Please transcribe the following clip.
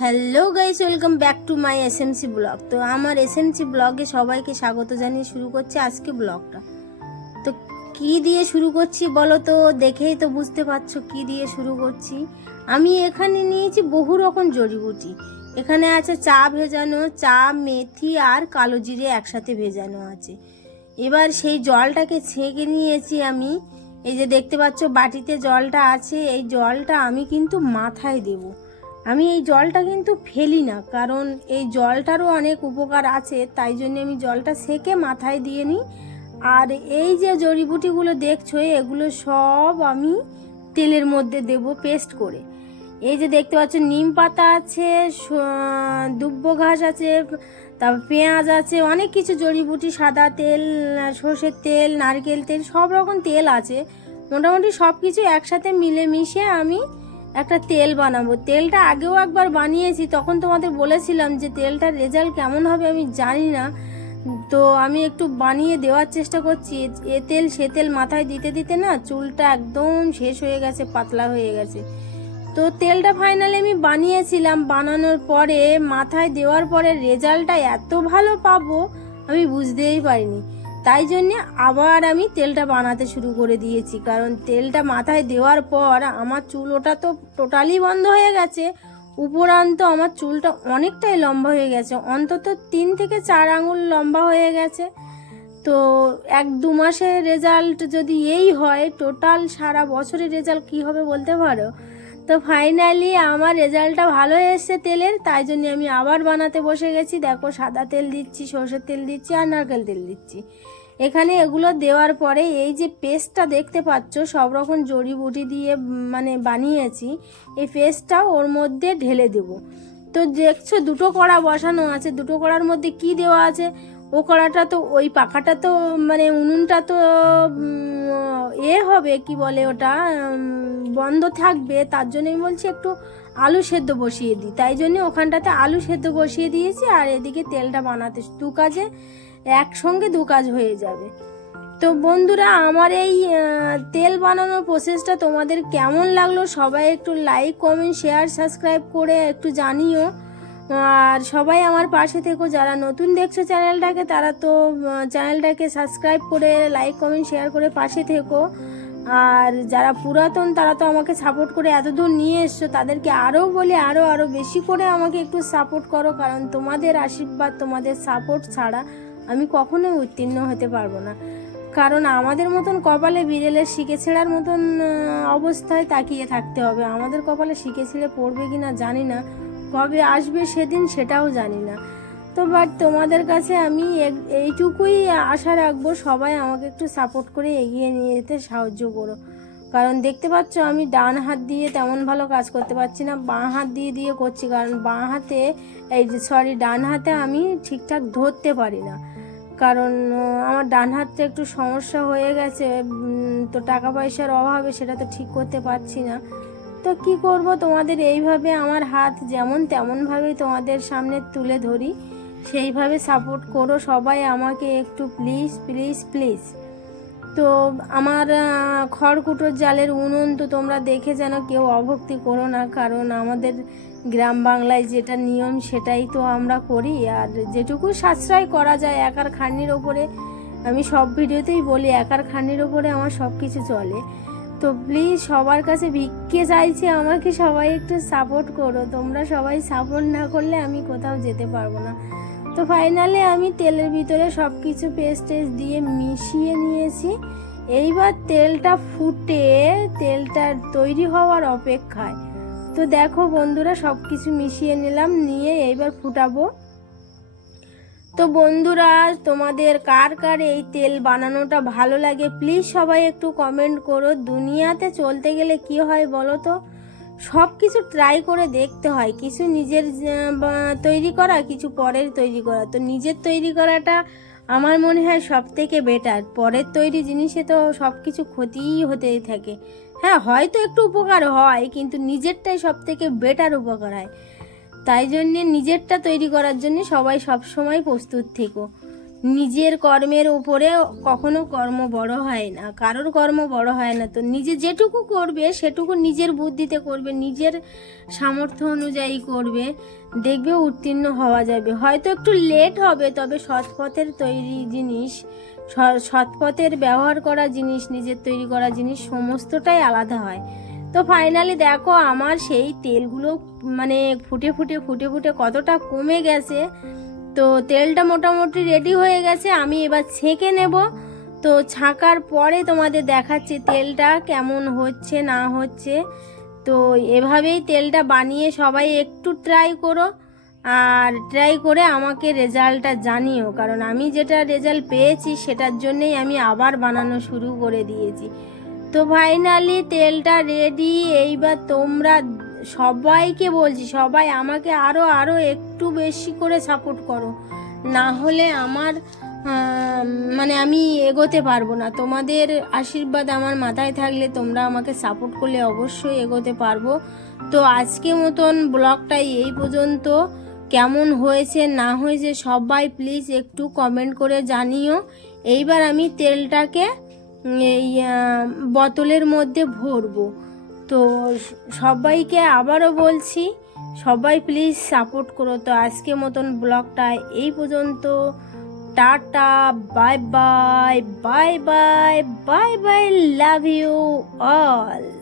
Hello guys, welcome back to my SMC blog. তো আমার SMC ব্লগে সবাইকে স্বাগত জানিয়ে শুরু করছি আজকে ব্লগটা। তো কি দিয়ে শুরু করছি বলো তো? দেখেই তো বুঝতে পারছ কি দিয়ে শুরু করছি। আমি এখানে নিয়েছি বহু রকম জড়িবুটি। এখানে আছে চা ভেজানো, চা, মেথি আর কালো জিরে একসাথে ভেজানো আছে। এবার সেই জলটাকে ছেঁকে নিয়েছি আমি। এই যে দেখতে পাচ্ছ, বাটিতে জলটা আছে। এই জলটা আমি কিন্তু মাথায় দেবো। আমি এই জলটা কিন্তু ফেলি না, কারণ এই জলটারও অনেক উপকার আছে, তাই জন্য আমি জলটা সেকে মাথায় দিয়ে নিই। আর এই যে জড়িবুটিগুলো দেখছ, এগুলো সব আমি তেলের মধ্যে দেব পেস্ট করে। এই যে দেখতে পাচ্ছ, নিম পাতা আছে দুব্ব ঘাস আছে, তারপর পেঁয়াজ আছে, অনেক কিছু জড়িবুটি, সাদা তেল, সর্ষের তেল, নারকেল তেল, সব রকম তেল আছে। মোটামুটি সব কিছু একসাথে মিলে মিশে আমি একটা তেল বানাবো। তেলটা আগেও একবার বানিয়েছি, তখন তোমাদের বলেছিলাম যে তেলটার রেজাল্ট কেমন হবে আমি জানি না। তো আমি একটু বানিয়ে দেওয়ার চেষ্টা করছি। এ তেল সে তেল মাথায় দিতে দিতে না চুলটা একদম শেষ হয়ে গেছে, পাতলা হয়ে গেছে। তো তেলটা ফাইনালি আমি বানিয়েছিলাম। বানানোর পরে, মাথায় দেওয়ার পরে রেজাল্টটা এত ভালো পাবো, আমি বুঝতেই পারিনি। তাই জন্যে আবার আমি তেলটা বানাতে শুরু করে দিয়েছি। কারণ তেলটা মাথায় দেওয়ার পর আমার চুল ওটা তো টোটালি বন্ধ হয়ে গেছে। উপরান্ত আমার চুলটা অনেকটাই লম্বা হয়ে গেছে। অন্তত তিন থেকে চার আঙুল লম্বা হয়ে গেছে। তো এক দু মাসের রেজাল্ট যদি এই হয় টোটাল সারা বছরের রেজাল্ট কি হবে বলতে পারো? তো ফাইনালি আমার রেজাল্টটা ভালো এসছে তেলের, তাই জন্য আমি আবার বানাতে বসে গেছি। দেখো, সাদা তেল দিচ্ছি, সর্ষের তেল দিচ্ছি আর নারকেল তেল দিচ্ছি। এখানে এগুলো দেওয়ার পরে এই যে পেস্টটা দেখতে পাচ্ছ, সব রকম জড়িবুটি দিয়ে মানে বানিয়েছি। এই পেস্টটা ওর মধ্যে ঢেলে দেব। তো দেখছ, দুটো কড়া বসানো আছে। দুটো কড়ার মধ্যে কি দেওয়া আছে? ও কড়াটা তো, ওই পাখাটা তো মানে উনুনটা তো এ হবে, কি বলে ওটা বন্ধ থাকবে। তার জন্য আমি বলছি একটু আলু সেদ্ধ বসিয়ে দিই। তাই জন্য ওখানটাতে আলু সেদ্ধ বসিয়ে দিয়েছি, আর এদিকে তেলটা বানাতে দু কাজে একসঙ্গে দু কাজ হয়ে যাবে। তো বন্ধুরা, আমার এই তেল বানানোর প্রসেসটা তোমাদের কেমন লাগল? সবাই একটু লাইক কমেন্ট শেয়ার সাবস্ক্রাইব করে একটু জানিও। আর সবাই আমার পাশে থেকো, যারা নতুন দেখছ চ্যানেলটাকে, তারা তো চ্যানেলটাকে সাবস্ক্রাইব করে লাইক কমেন্ট শেয়ার করে পাশে থেকো। আর যারা পুরাতন, তারা তো আমাকে সাপোর্ট করে এতদূর নিয়ে এসছো, তাদেরকে আরও বলি আরও আরও বেশি করে আমাকে একটু সাপোর্ট করো, কারণ তোমাদের আশীর্বাদ, তোমাদের সাপোর্ট ছাড়া আমি কখনোই উত্তীর্ণ হতে পারব না। কারণ আমাদের মতন কপালে বিড়েলের শিখে ছেঁড়ার মতন অবস্থায় তাকিয়ে থাকতে হবে। আমাদের কপালে শিখে ছেড়ে পড়বে কি না জানি না। কবে আসবে সেদিন সেটাও জানি না। তো বাট তোমাদের কাছে আমি এইটুকুই আশা রাখব, সবাই আমাকে একটু সাপোর্ট করে এগিয়ে নিয়ে যেতে সাহায্য করো। কারণ দেখতে পাচ্ছ আমি ডান হাত দিয়ে তেমন ভালো কাজ করতে পারছি না, বাঁ হাত দিয়ে দিয়ে করছি। কারণ বাঁ হাতে, এই সরি ডান হাতে আমি ঠিকঠাক ধরতে পারি না। কারণ আমার ডান হাতটা একটু সমস্যা হয়ে গেছে তো টাকা পয়সার অভাবে সেটা তো ঠিক করতে পারছি না। তো কি করব? তোমাদের এইভাবে আমার হাত যেমন তেমনভাবেই তোমাদের সামনে তুলে ধরি। সেইভাবে সাপোর্ট করো সবাই আমাকে একটু প্লিজ প্লিজ প্লিজ তো আমার খড়কুটোর জালের উনুন তো তোমরা দেখে যেন কেউ অভক্তি করো না, কারণ আমাদের গ্রাম বাংলায় যেটা নিয়ম সেটাই তো আমরা করি। আর যেটুকু সাশ্রয় করা যায় একার খান্নির ওপরে, আমি সব ভিডিওতেই বলি একার খান্নির ওপরে আমার সব কিছু চলে। তো প্লিজ সবার কাছে ভিক্ষে চাইছি আমাকে সবাই একটু সাপোর্ট করো। তোমরা সবাই সাপোর্ট না করলে আমি কোথাও যেতে পারব না। তো ফাইনালি আমি তেলের ভিতরে সব কিছু পেস্ট দিয়ে মিশিয়ে নিয়েছি। এইবার তেলটা ফুটে তেলটা তৈরি হওয়ার অপেক্ষায়। তো দেখো বন্ধুরা সব কিছু মিশিয়ে নিলাম, নিয়ে এইবার ফুটাবো। তো বন্ধুরা, তোমাদের কার কার এই তেল বানানোটা ভালো লাগে? প্লিজ সবাই একটু কমেন্ট করো। দুনিয়াতে চলতে গেলে কি হয় বলো তো? সব কিছু ট্রাই করে দেখতে হয়। কিছু নিজের তৈরি করা, কিছু পরের তৈরি করা। তো নিজের তৈরি করাটা আমার মনে হয় সব থেকে বেটার পরের তৈরি জিনিসে তো সব কিছু ক্ষতিই হতেই থাকে। হ্যাঁ হয়তো একটু উপকার হয়, কিন্তু নিজেরটাই সব থেকে বেটার উপকার হয়। তাই জন্যে নিজেরটা তৈরি করার জন্য সবাই সব সময় প্রস্তুত থেকো। নিজের কর্মের উপরে কখনো কর্ম বড় হয় না। কারোর কর্ম বড় হয় না তো। নিজে যেটুকু করবে, সেটুকু নিজের বুদ্ধিতে করবে, নিজের সামর্থ্য অনুযায়ী করবে। দেখবে উত্তীর্ণ হওয়া যাবে। হয়তো একটু লেট হবে, তবে সৎপথের তৈরি জিনিস সৎপথের ব্যবহার করা জিনিস, নিজের তৈরি করা জিনিস সমস্তটাই আলাদা হয়। তো ফাইনালি দেখো আমার সেই তেলগুলো মানে ফুটে ফুটে ফুটে ফুটে কতটা কমে গেছে। তো তেলটা মোটামুটি রেডি হয়ে গেছে, আমি এবার ছেঁকে নেব। তো ছাঁকার পরে তোমাদের দেখাচ্ছি তেলটা কেমন হচ্ছে, না হচ্ছে। তো এভাবেই তেলটা বানিয়ে সবাই একটু ট্রাই করো আর ট্রাই করে আমাকে রেজাল্টটা জানিও। কারণ আমি যেটা রেজাল্ট পেয়েছি, সেটার জন্যেই আমি আবার বানানো শুরু করে দিয়েছি। তো ফাইনালি তেলটা রেডি এইবার তোমরা সবাইকে বলছি, সবাই আমাকে আরও আরও একটু বেশি করে সাপোর্ট করো। না হলে আমার মানে আমি এগোতে পারব না। তোমাদের আশীর্বাদ আমার মাথায় থাকলে তোমরা আমাকে সাপোর্ট করলে অবশ্যই এগোতে পারব। তো আজকে মতন ব্লগটাই এই পর্যন্ত। কেমন হয়েছে, না হয়েছে সবাই প্লিজ একটু কমেন্ট করে জানিও। এইবার আমি তেলটাকে এই বোতলের মধ্যে ভরবো। তো সবাইকে আবারও বলছি, সবাই প্লিজ সাপোর্ট করো। তো আজকে মতন ব্লগটা এই পর্যন্ত। Tata bye bye bye bye bye bye love you all